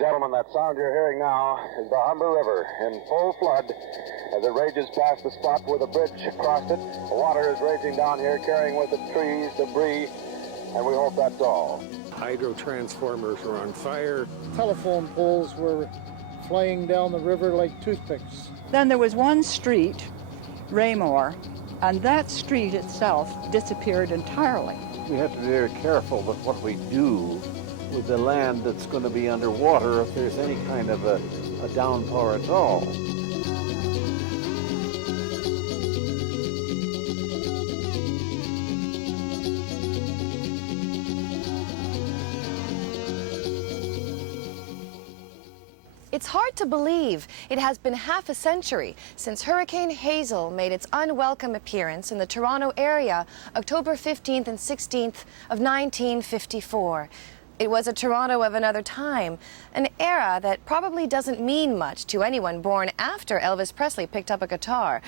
and gentlemen, that sound you're hearing now is the Humber River in full flood as it rages past the spot where the bridge crossed it. The water is raging down here, carrying with it trees, debris, and we hope that's all. Hydro transformers were on fire. Telephone poles were flying down the river like toothpicks. Then there was one street, Raymore, and that street itself disappeared entirely. We have to be very careful with what we do with the land that's going to be underwater if there's any kind of a downpour at all. It's hard to believe it has been half a century since Hurricane Hazel made its unwelcome appearance in the Toronto area October 15th and 16th of 1954. It was a Toronto of another time, an era that probably doesn't mean much to anyone born after Elvis Presley picked up a guitar.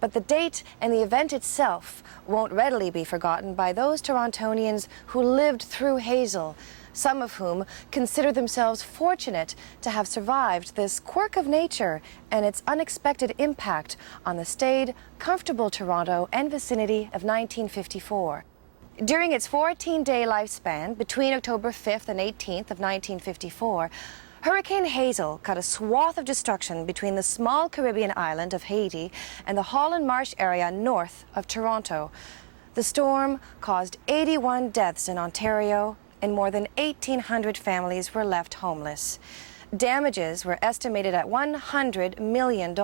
But the date and the event itself won't readily be forgotten by those Torontonians who lived through Hazel, some of whom consider themselves fortunate to have survived this quirk of nature and its unexpected impact on the staid, comfortable Toronto and vicinity of 1954. During its 14-day lifespan, between October 5th and 18th of 1954, Hurricane Hazel cut a swath of destruction between the small Caribbean island of Haiti and the Holland Marsh area north of Toronto. The storm caused 81 deaths in Ontario, and more than 1,800 families were left homeless. Damages were estimated at $100 million,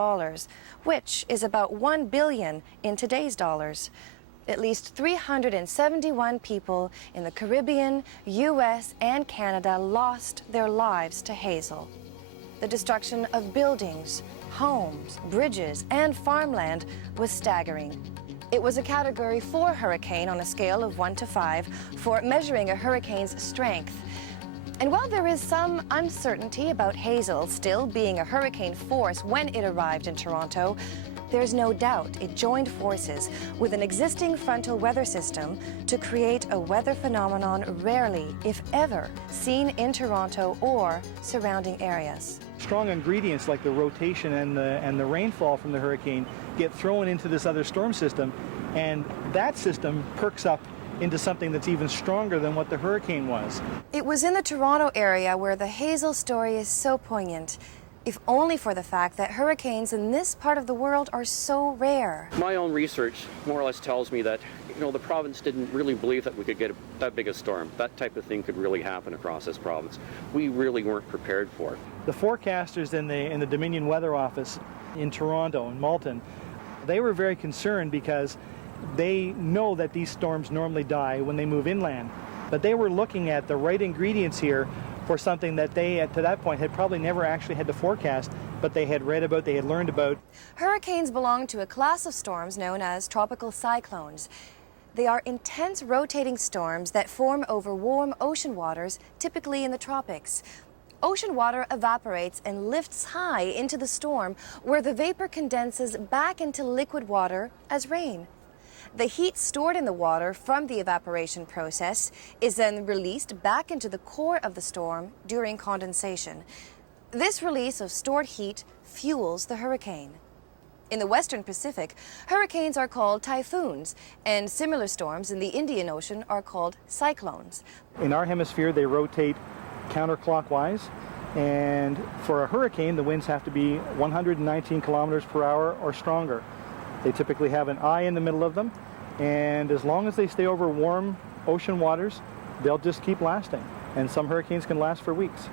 which is about $1 billion in today's dollars. At least 371 people in the Caribbean, U.S., and Canada lost their lives to Hazel. The destruction of buildings, homes, bridges, and farmland was staggering. It was a Category 4 hurricane on a scale of 1 to 5 for measuring a hurricane's strength. And while there is some uncertainty about Hazel still being a hurricane force when it arrived in Toronto, there's no doubt it joined forces with an existing frontal weather system to create a weather phenomenon rarely, if ever, seen in Toronto or surrounding areas. Strong ingredients like the rotation and the rainfall from the hurricane get thrown into this other storm system, and that system perks up into something that's even stronger than what the hurricane was. It was in the Toronto area where the Hazel story is so poignant, if only for the fact that hurricanes in this part of the world are so rare. My own research more or less tells me that, the province didn't really believe that we could get that big a storm. That type of thing could really happen across this province. We really weren't prepared for it. The forecasters in the Dominion Weather Office in Toronto and Malton, they were very concerned because they know that these storms normally die when they move inland. But they were looking at the right ingredients here for something that they, to that point, had probably never actually had to forecast, but they had read about, they had learned about. Hurricanes belong to a class of storms known as tropical cyclones. They are intense rotating storms that form over warm ocean waters, typically in the tropics. Ocean water evaporates and lifts high into the storm, where the vapor condenses back into liquid water as rain. The heat stored in the water from the evaporation process is then released back into the core of the storm during condensation. This release of stored heat fuels the hurricane. In the Western Pacific, hurricanes are called typhoons, and similar storms in the Indian Ocean are called cyclones. In our hemisphere, they rotate counterclockwise, and for a hurricane, the winds have to be 119 kilometers per hour or stronger. They typically have an eye in the middle of them, and as long as they stay over warm ocean waters, they'll just keep lasting, and some hurricanes can last for weeks.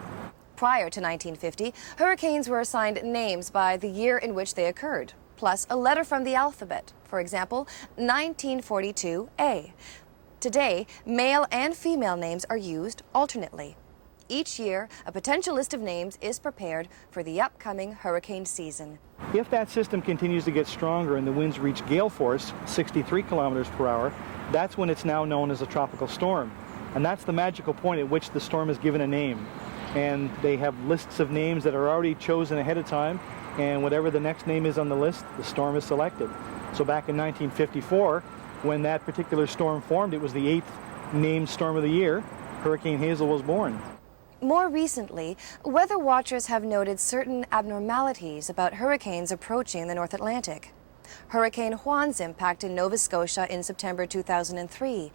Prior to 1950, hurricanes were assigned names by the year in which they occurred, plus a letter from the alphabet. For example, 1942A. Today, male and female names are used alternately. Each year, a potential list of names is prepared for the upcoming hurricane season. If that system continues to get stronger and the winds reach gale force, 63 kilometers per hour, that's when it's now known as a tropical storm. And that's the magical point at which the storm is given a name. And they have lists of names that are already chosen ahead of time, and whatever the next name is on the list, the storm is selected. So back in 1954, when that particular storm formed, it was the 8th named storm of the year. Hurricane Hazel was born. More recently, weather watchers have noted certain abnormalities about hurricanes approaching the North Atlantic. Hurricane Juan's impact in Nova Scotia in September 2003,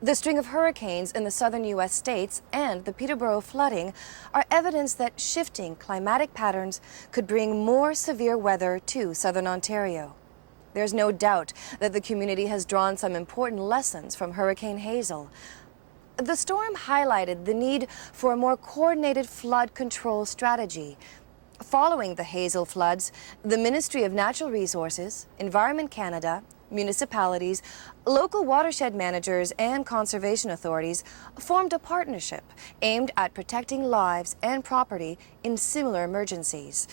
the string of hurricanes in the southern U.S. states, and the Peterborough flooding are evidence that shifting climatic patterns could bring more severe weather to southern Ontario. There's no doubt that the community has drawn some important lessons from Hurricane Hazel. The storm highlighted the need for a more coordinated flood control strategy. Following the Hazel floods, the Ministry of Natural Resources, Environment Canada, municipalities, local watershed managers, and conservation authorities formed a partnership aimed at protecting lives and property in similar emergencies.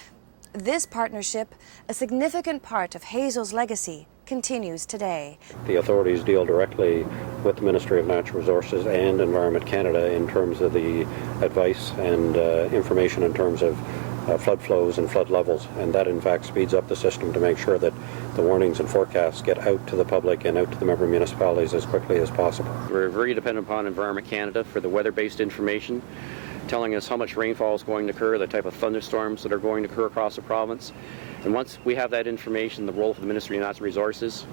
This partnership, a significant part of Hazel's legacy, continues today. The authorities deal directly with the Ministry of Natural Resources and Environment Canada in terms of the advice and information in terms of flood flows and flood levels, and that in fact speeds up the system to make sure that the warnings and forecasts get out to the public and out to the member municipalities as quickly as possible. We're very dependent upon Environment Canada for the weather-based information, telling us how much rainfall is going to occur, the type of thunderstorms that are going to occur across the province. And once we have that information, the role of the Ministry of Natural Resources,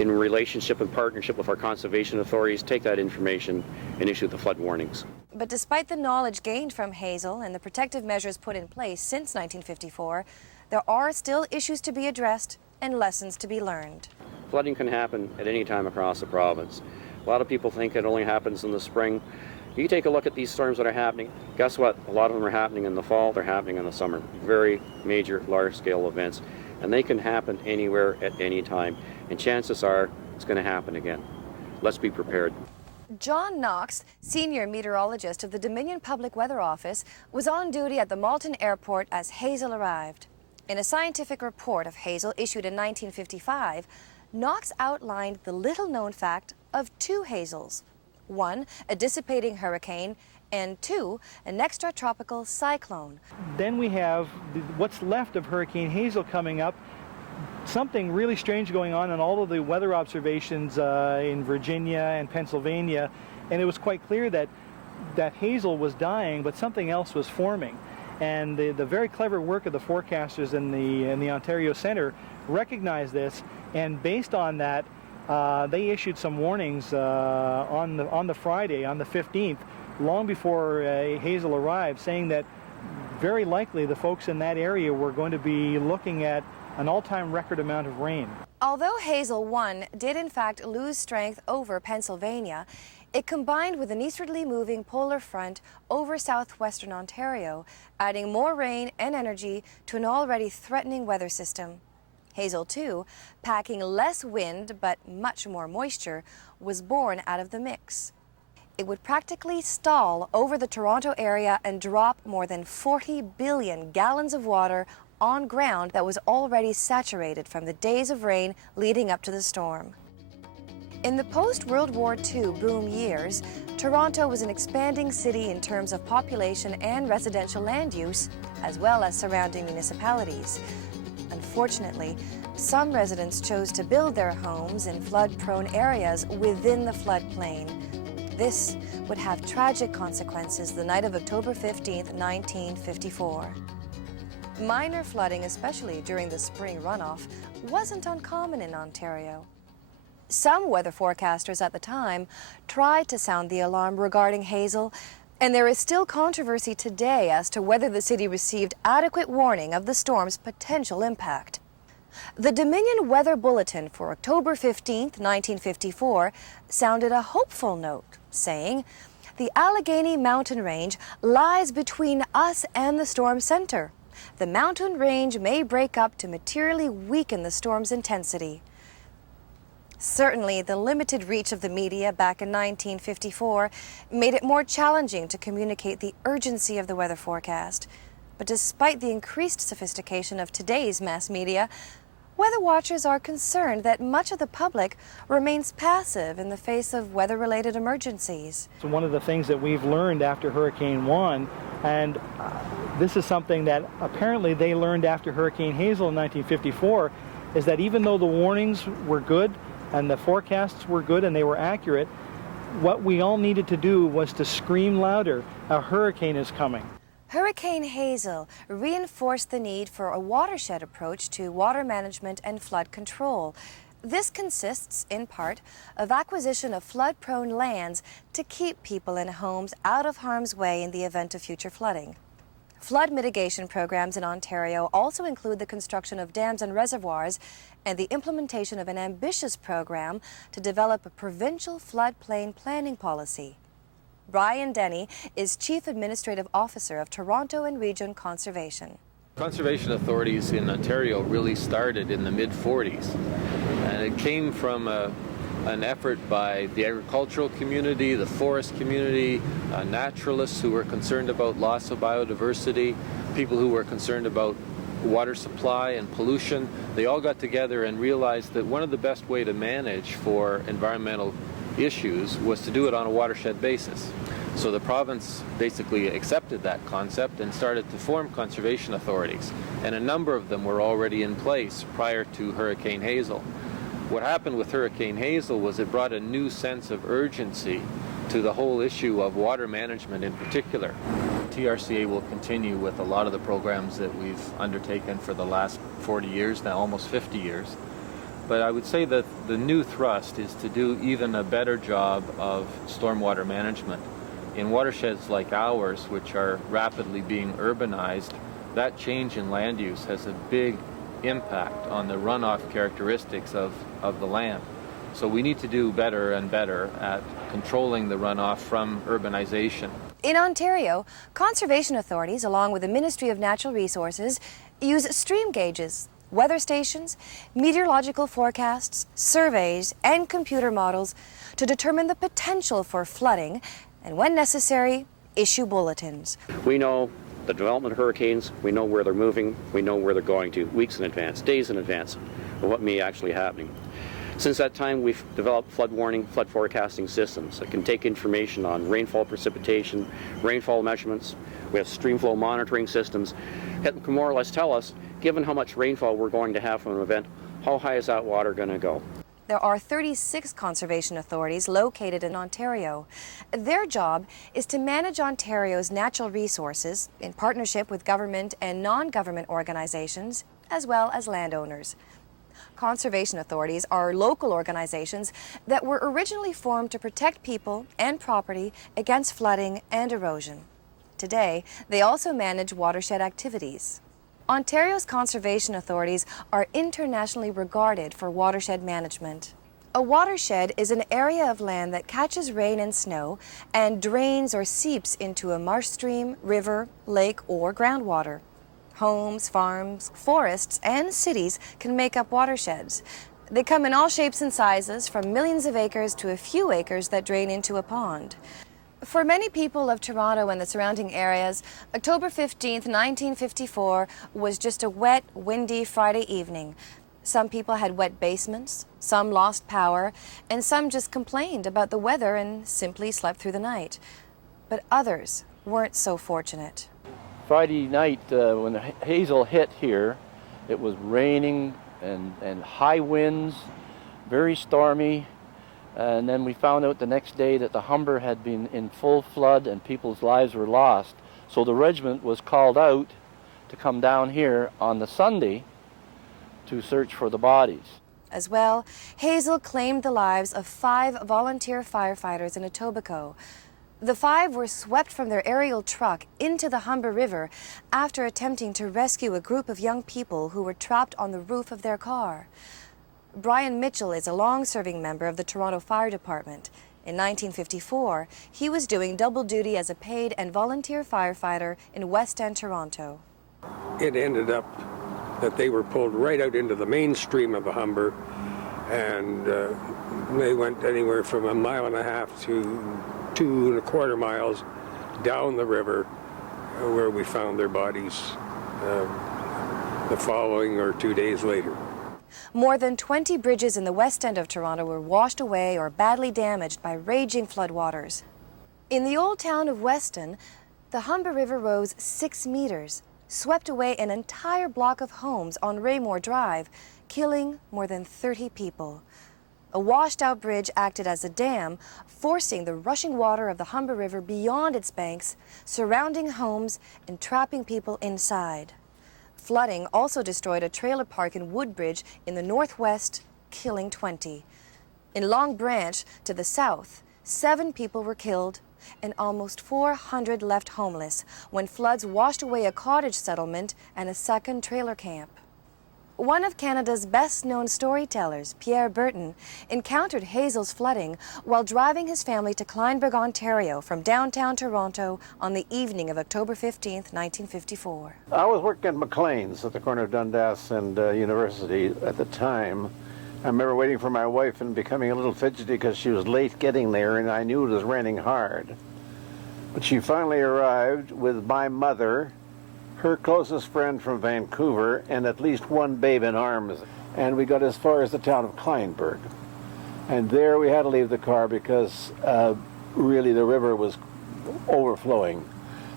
in relationship and partnership with our conservation authorities, take that information and issue the flood warnings. But despite the knowledge gained from Hazel and the protective measures put in place since 1954, there are still issues to be addressed and lessons to be learned. Flooding can happen at any time across the province. A lot of people think it only happens in the spring. You take a look at these storms that are happening. Guess what? A lot of them are happening in the fall, they're happening in the summer. Very major, large-scale events. And they can happen anywhere at any time. And chances are it's going to happen again. Let's be prepared. John Knox, senior meteorologist of the Dominion Public Weather Office, was on duty at the Malton Airport as Hazel arrived. In a scientific report of Hazel issued in 1955, Knox outlined the little-known fact of two Hazels. One, a dissipating hurricane, and two, an extratropical cyclone. Then we have what's left of Hurricane Hazel coming up. Something really strange going on in all of the weather observations in Virginia and Pennsylvania, and it was quite clear that Hazel was dying, but something else was forming. And the very clever work of the forecasters in the Ontario Centre recognized this, and based on that, they issued some warnings on the Friday, on the 15th, long before Hazel arrived, saying that very likely the folks in that area were going to be looking at an all-time record amount of rain. Although Hazel 1 did in fact lose strength over Pennsylvania, it combined with an easterly moving polar front over southwestern Ontario, adding more rain and energy to an already threatening weather system. Hazel 2, packing less wind but much more moisture, was born out of the mix. It would practically stall over the Toronto area and drop more than 40 billion gallons of water on ground that was already saturated from the days of rain leading up to the storm. In the post-World War II boom years, Toronto was an expanding city in terms of population and residential land use, as well as surrounding municipalities. Unfortunately, some residents chose to build their homes in flood-prone areas within the floodplain. This would have tragic consequences the night of October 15, 1954. Minor flooding, especially during the spring runoff, wasn't uncommon in Ontario. Some weather forecasters at the time tried to sound the alarm regarding Hazel, and there is still controversy today as to whether the city received adequate warning of the storm's potential impact. The Dominion Weather Bulletin for October 15, 1954, sounded a hopeful note, saying, "The Allegheny mountain range lies between us and the storm center. The mountain range may break up to materially weaken the storm's intensity." Certainly, the limited reach of the media back in 1954 made it more challenging to communicate the urgency of the weather forecast. But despite the increased sophistication of today's mass media, weather watchers are concerned that much of the public remains passive in the face of weather-related emergencies. So one of the things that we've learned after Hurricane Juan, and this is something that apparently they learned after Hurricane Hazel in 1954, is that even though the warnings were good and the forecasts were good and they were accurate, what we all needed to do was to scream louder, a hurricane is coming. Hurricane Hazel reinforced the need for a watershed approach to water management and flood control. This consists, in part, of acquisition of flood-prone lands to keep people and homes out of harm's way in the event of future flooding. Flood mitigation programs in Ontario also include the construction of dams and reservoirs and the implementation of an ambitious program to develop a provincial floodplain planning policy. Brian Denny is Chief Administrative Officer of Toronto and Region Conservation. Conservation authorities in Ontario really started in the mid-40s, and it came from an effort by the agricultural community, the forest community, naturalists who were concerned about loss of biodiversity, people who were concerned about water supply and pollution. They all got together and realized that one of the best way to manage for environmental issues was to do it on a watershed basis. So the province basically accepted that concept and started to form conservation authorities, and a number of them were already in place prior to Hurricane Hazel. What happened with Hurricane Hazel was it brought a new sense of urgency to the whole issue of water management in particular. TRCA will continue with a lot of the programs that we've undertaken for the last 40 years now, almost 50 years. But I would say that the new thrust is to do even a better job of stormwater management. In watersheds like ours, which are rapidly being urbanized, that change in land use has a big impact on the runoff characteristics of the land. So we need to do better and better at controlling the runoff from urbanization. In Ontario, conservation authorities, along with the Ministry of Natural Resources, use stream gauges, weather stations, meteorological forecasts, surveys, and computer models to determine the potential for flooding and, when necessary, issue bulletins. We know the development of hurricanes, we know where they're moving, we know where they're going to weeks in advance, days in advance of what may actually happening. Since that time, we've developed flood warning, flood forecasting systems that can take information on rainfall precipitation, rainfall measurements. We have stream flow monitoring systems that can more or less tell us, given how much rainfall we're going to have from an event, how high is that water going to go. There are 36 conservation authorities located in Ontario. Their job is to manage Ontario's natural resources in partnership with government and non-government organizations, as well as landowners. Conservation authorities are local organizations that were originally formed to protect people and property against flooding and erosion. Today, they also manage watershed activities. Ontario's conservation authorities are internationally regarded for watershed management. A watershed is an area of land that catches rain and snow and drains or seeps into a marsh stream, river, lake, or groundwater. Homes, farms, forests, and cities can make up watersheds. They come in all shapes and sizes, from millions of acres to a few acres that drain into a pond. For many people of Toronto and the surrounding areas, October 15th, 1954 was just a wet, windy Friday evening. Some people had wet basements, some lost power, and some just complained about the weather and simply slept through the night. But others weren't so fortunate. Friday night, when the Hazel hit here, it was raining and high winds, very stormy. And then we found out the next day that the Humber had been in full flood and people's lives were lost. So the regiment was called out to come down here on the Sunday to search for the bodies. As well, Hazel claimed the lives of 5 volunteer firefighters in Etobicoke. The 5 were swept from their aerial truck into the Humber River after attempting to rescue a group of young people who were trapped on the roof of their car. Brian Mitchell is a long-serving member of the Toronto Fire Department. In 1954, he was doing double duty as a paid and volunteer firefighter in West End, Toronto. It ended up that they were pulled right out into the mainstream of the Humber, and they went anywhere from 1.5 miles to 2.25 miles down the river, where we found their bodies the following or 2 days later. More than 20 bridges in the West End of Toronto were washed away or badly damaged by raging floodwaters. In the old town of Weston, the Humber River rose 6 meters, swept away an entire block of homes on Raymore Drive, killing more than 30 people. A washed-out bridge acted as a dam, forcing the rushing water of the Humber River beyond its banks, surrounding homes and trapping people inside. Flooding also destroyed a trailer park in Woodbridge in the northwest, killing 20. In Long Branch, to the south, 7 people were killed and almost 400 left homeless when floods washed away a cottage settlement and a second trailer camp. One of Canada's best-known storytellers, Pierre Burton, encountered Hazel's flooding while driving his family to Kleinburg, Ontario from downtown Toronto on the evening of October 15, 1954. I was working at McLean's at the corner of Dundas and University at the time. I remember waiting for my wife and becoming a little fidgety because she was late getting there and I knew it was raining hard. But she finally arrived with my mother, her closest friend from Vancouver, and at least one babe in arms. And we got as far as the town of Kleinburg. And there we had to leave the car because really the river was overflowing.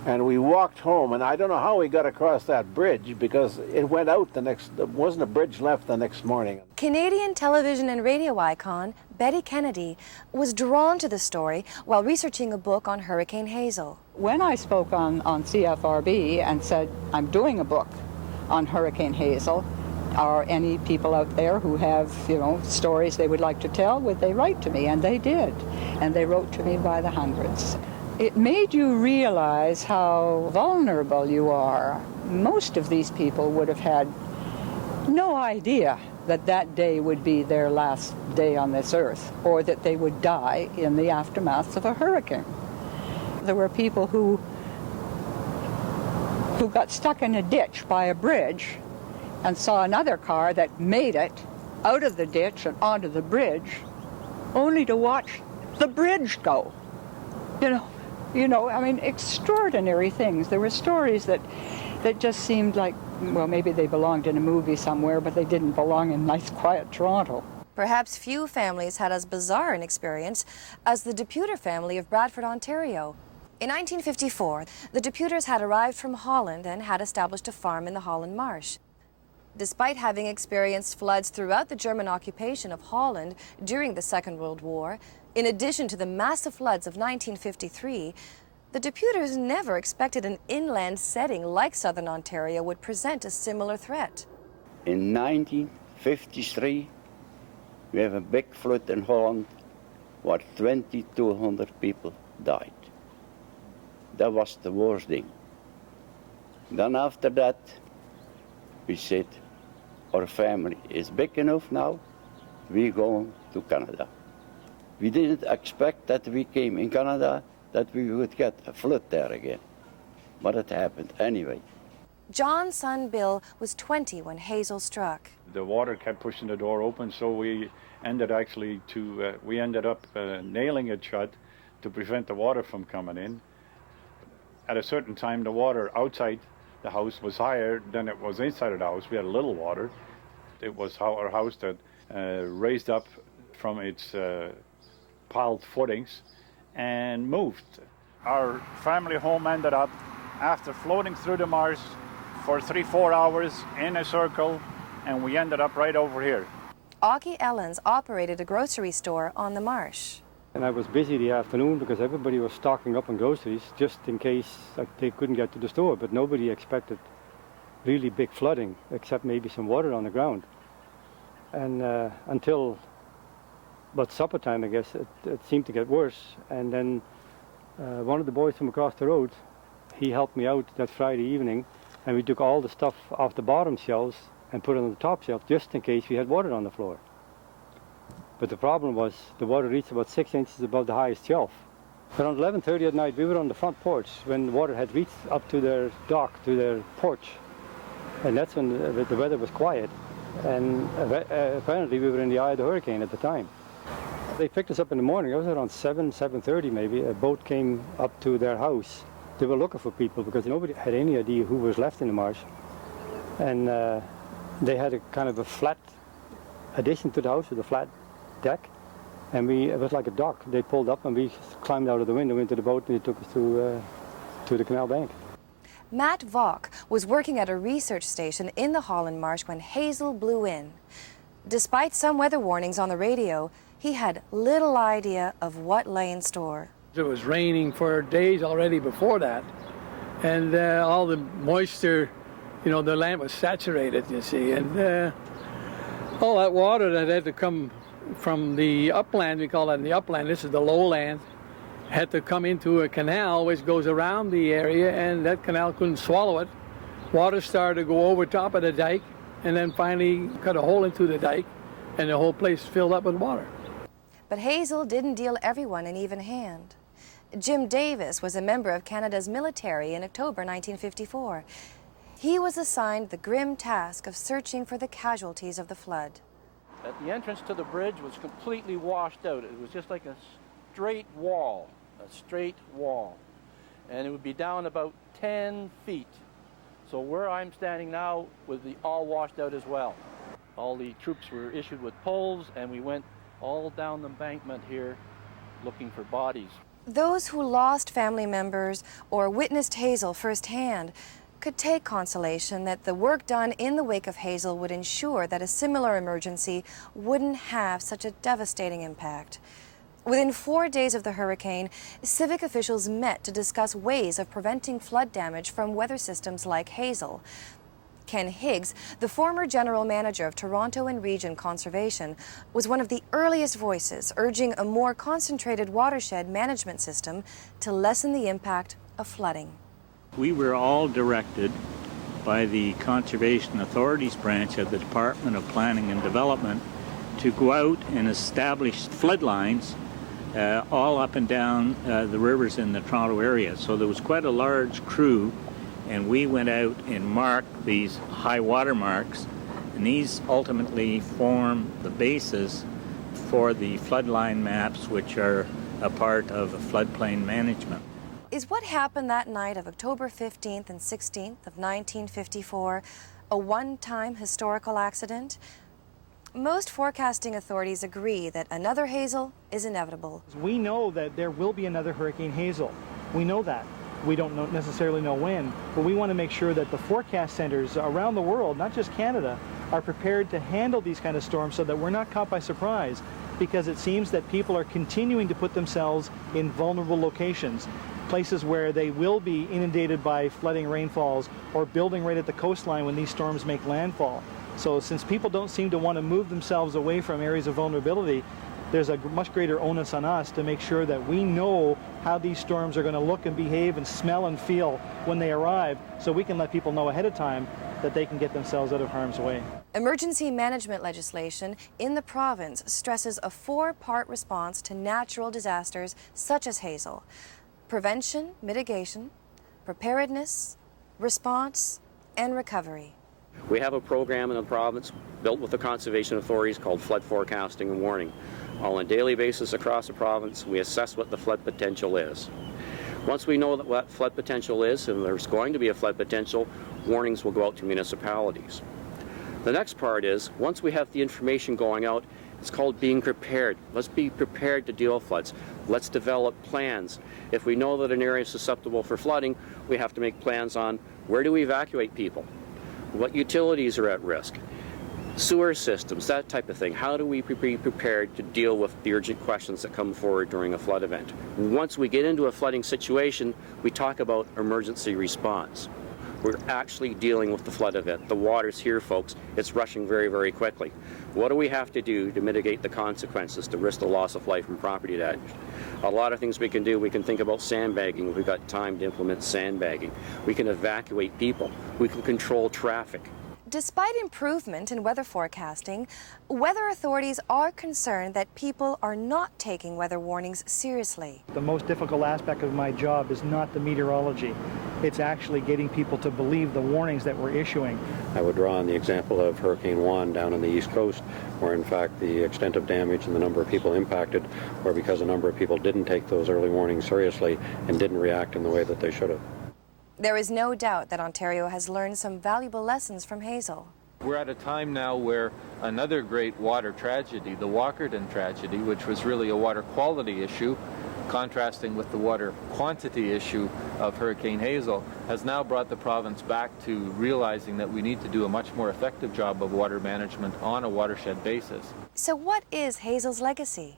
And we walked home, and I don't know how we got across that bridge because it went out there wasn't a bridge left the next morning. Canadian television and radio icon Betty Kennedy was drawn to the story while researching a book on Hurricane Hazel. When I spoke on CFRB and said, I'm doing a book on Hurricane Hazel, are any people out there who have, stories they would like to tell, would they write to me? And they did. And they wrote to me by the hundreds. It made you realize how vulnerable you are. Most of these people would have had no idea that that day would be their last day on this earth, or that they would die in the aftermath of a hurricane. There were people who got stuck in a ditch by a bridge and saw another car that made it out of the ditch and onto the bridge, only to watch the bridge go. Extraordinary things. There were stories that just seemed like, well, maybe they belonged in a movie somewhere, but they didn't belong in nice, quiet Toronto. Perhaps few families had as bizarre an experience as the Deputer family of Bradford, Ontario. In 1954, the Deputers had arrived from Holland and had established a farm in the Holland Marsh. Despite having experienced floods throughout the German occupation of Holland during the Second World War, in addition to the massive floods of 1953, the Deputers never expected an inland setting like southern Ontario would present a similar threat. In 1953, we have a big flood in Holland where 2,200 people died. That was the worst thing. Then after that, we said, our family is big enough now, we're going to Canada. We didn't expect that we came in Canada that we would get a flood there again. But it happened anyway. John's son Bill was 20 when Hazel struck. The water kept pushing the door open, so we ended up nailing it shut to prevent the water from coming in. At a certain time, the water outside the house was higher than it was inside of the house. We had a little water. It was our house that raised up from its piled footings and moved. Our family home ended up, after floating through the marsh for 3-4 hours in a circle, and we ended up right over here. Augie Ellens operated a grocery store on the marsh. And I was busy the afternoon because everybody was stocking up on groceries just in case they couldn't get to the store, but nobody expected really big flooding except maybe some water on the ground. And until about supper time, I guess, it seemed to get worse. And then one of the boys from across the road, he helped me out that Friday evening, and we took all the stuff off the bottom shelves and put it on the top shelf just in case we had water on the floor. But the problem was the water reached about 6 inches above the highest shelf. Around 11:30 at night, we were on the front porch when the water had reached up to their dock, to their porch. And that's when the weather was quiet. And apparently we were in the eye of the hurricane at the time. They picked us up in the morning. It was around 7:30 maybe. A boat came up to their house. They were looking for people because nobody had any idea who was left in the marsh. And they had a kind of a flat addition to the house with a flat deck. And it was like a dock. They pulled up and we climbed out of the window into the boat and they took us to the canal bank. Matt Vaughn was working at a research station in the Holland Marsh when Hazel blew in. Despite some weather warnings on the radio, he had little idea of what lay in store. It was raining for days already before that, and all the moisture, you know, the land was saturated, you see, and all that water that had to come from the upland, we call that in the upland, this is the lowland, had to come into a canal which goes around the area, and that canal couldn't swallow it. Water started to go over top of the dike, and then finally cut a hole into the dike, and the whole place filled up with water. But Hazel didn't deal everyone an even hand. Jim Davis was a member of Canada's military in October 1954. He was assigned the grim task of searching for the casualties of the flood. At the entrance to the bridge was completely washed out. It was just like a straight wall. And it would be down about 10 feet. So where I'm standing now would be all washed out as well. All the troops were issued with poles, and we went all down the embankment here looking for bodies. Those who lost family members or witnessed Hazel firsthand could take consolation that the work done in the wake of Hazel would ensure that a similar emergency wouldn't have such a devastating impact. Within 4 days of the hurricane, civic officials met to discuss ways of preventing flood damage from weather systems like Hazel. Ken Higgs, the former general manager of Toronto and Region Conservation, was one of the earliest voices urging a more concentrated watershed management system to lessen the impact of flooding. We were all directed by the Conservation Authorities branch of the Department of Planning and Development to go out and establish flood lines all up and down the rivers in the Toronto area. So there was quite a large crew, and we went out and marked these high water marks, and these ultimately form the basis for the floodline maps, which are a part of floodplain management. Is what happened that night of October 15th and 16th of 1954 a one-time historical accident? Most forecasting authorities agree that another Hazel is inevitable. We know that there will be another Hurricane Hazel. We know that. We don't necessarily know when, but we want to make sure that the forecast centers around the world, not just Canada, are prepared to handle these kind of storms so that we're not caught by surprise, because it seems that people are continuing to put themselves in vulnerable locations, places where they will be inundated by flooding rainfalls or building right at the coastline when these storms make landfall. So since people don't seem to want to move themselves away from areas of vulnerability, there's a much greater onus on us to make sure that we know how these storms are going to look and behave and smell and feel when they arrive, so we can let people know ahead of time that they can get themselves out of harm's way. Emergency management legislation in the province stresses a four-part response to natural disasters such as Hazel: prevention, mitigation, preparedness, response, and recovery. We have a program in the province built with the conservation authorities called flood forecasting and warning. On a daily basis across the province, we assess what the flood potential is. Once we know what flood potential is, and there's going to be a flood potential, warnings will go out to municipalities. The next part is, once we have the information going out, it's called being prepared. Let's be prepared to deal with floods. Let's develop plans. If we know that an area is susceptible for flooding, we have to make plans on where do we evacuate people, what utilities are at risk, sewer systems, that type of thing. How do we be prepared to deal with the urgent questions that come forward during a flood event? Once we get into a flooding situation, we talk about emergency response. We're actually dealing with the flood event. The water's here, folks. It's rushing very, very quickly. What do we have to do to mitigate the consequences, to risk the loss of life and property damage? A lot of things we can do. We can think about sandbagging if we've got time to implement sandbagging. We can evacuate people. We can control traffic. Despite improvement in weather forecasting, weather authorities are concerned that people are not taking weather warnings seriously. The most difficult aspect of my job is not the meteorology. It's actually getting people to believe the warnings that we're issuing. I would draw on the example of Hurricane Juan down on the East Coast, where in fact the extent of damage and the number of people impacted were because a number of people didn't take those early warnings seriously and didn't react in the way that they should have. There is no doubt that Ontario has learned some valuable lessons from Hazel. We're at a time now where another great water tragedy, the Walkerton tragedy, which was really a water quality issue, contrasting with the water quantity issue of Hurricane Hazel, has now brought the province back to realizing that we need to do a much more effective job of water management on a watershed basis. So what is Hazel's legacy?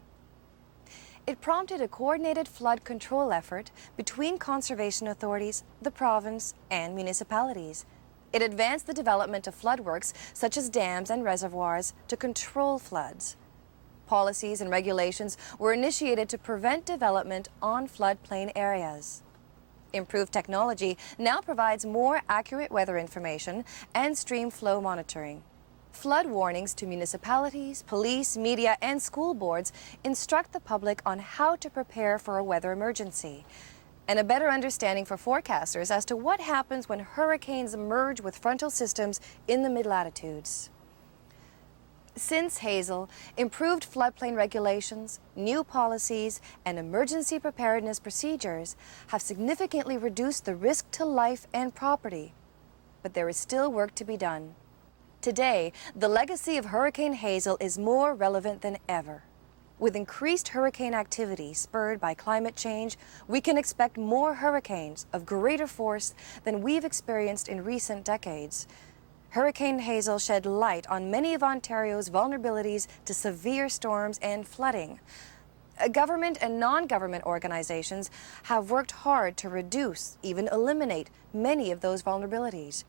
It prompted a coordinated flood control effort between conservation authorities, the province, and municipalities. It advanced the development of floodworks, such as dams and reservoirs, to control floods. Policies and regulations were initiated to prevent development on floodplain areas. Improved technology now provides more accurate weather information and stream flow monitoring. Flood warnings to municipalities, police, media, and school boards instruct the public on how to prepare for a weather emergency, and a better understanding for forecasters as to what happens when hurricanes merge with frontal systems in the mid-latitudes. Since Hazel, improved floodplain regulations, new policies, and emergency preparedness procedures have significantly reduced the risk to life and property. But there is still work to be done. Today, the legacy of Hurricane Hazel is more relevant than ever. With increased hurricane activity spurred by climate change, we can expect more hurricanes of greater force than we've experienced in recent decades. Hurricane Hazel shed light on many of Ontario's vulnerabilities to severe storms and flooding. Government and non-government organizations have worked hard to reduce, even eliminate, many of those vulnerabilities.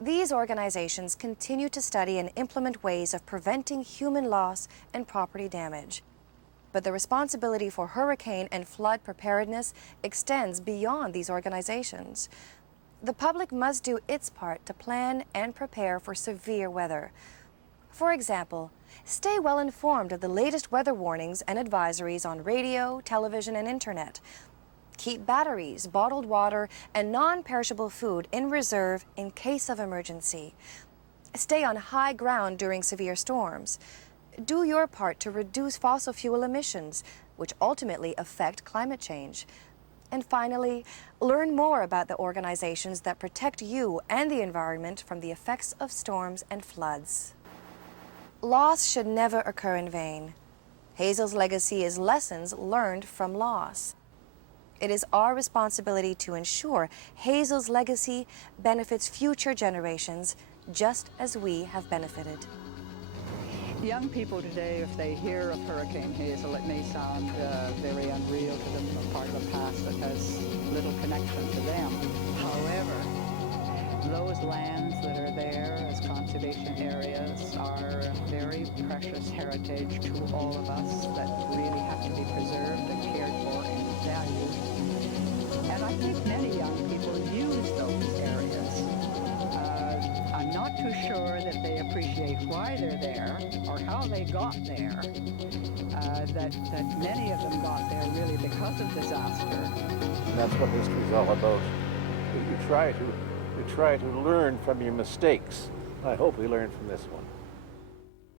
These organizations continue to study and implement ways of preventing human loss and property damage. But the responsibility for hurricane and flood preparedness extends beyond these organizations. The public must do its part to plan and prepare for severe weather. For example, stay well informed of the latest weather warnings and advisories on radio, television, and internet. Keep batteries, bottled water, and non-perishable food in reserve in case of emergency. Stay on high ground during severe storms. Do your part to reduce fossil fuel emissions, which ultimately affect climate change. And finally, learn more about the organizations that protect you and the environment from the effects of storms and floods. Loss should never occur in vain. Hazel's legacy is lessons learned from loss. It is our responsibility to ensure Hazel's legacy benefits future generations just as we have benefited. Young people today, if they hear of Hurricane Hazel, it may sound very unreal to them, a part of the past that has little connection to them. However, those lands that are there as conservation areas are very precious heritage to all of us that really have to be preserved and cared for and valued. And I think many young people use those areas. I'm not too sure that they appreciate why they're there or how they got there. That many of them got there really because of disaster. And that's what history's all about. You try to learn from your mistakes. I hope we learn from this one.